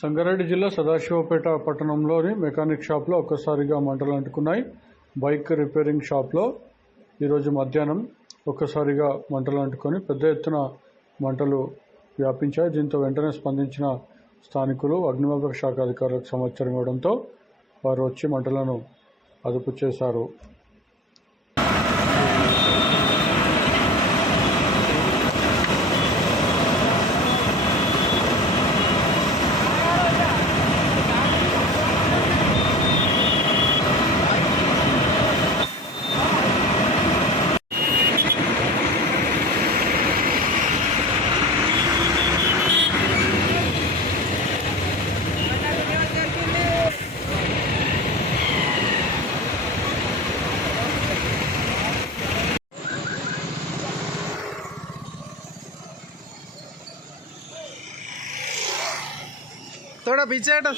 సంగారెడ్డి జిల్లా సదాశివపేట పట్టణంలోని మెకానిక్ షాప్లో ఒక్కసారిగా మంటలు అంటుకున్నాయి. బైక్ రిపేరింగ్ షాప్లో ఈరోజు మధ్యాహ్నం ఒక్కసారిగా మంటలు అంటుకొని పెద్ద ఎత్తున మంటలు వ్యాపించాయి. దీంతో వెంటనే స్పందించిన స్థానికులు అగ్నిమాపక శాఖ అధికారులకు సమాచారం ఇవ్వడంతో వారు వచ్చి మంటలను అదుపు చేశారు. थोड़ा पीछे हटो।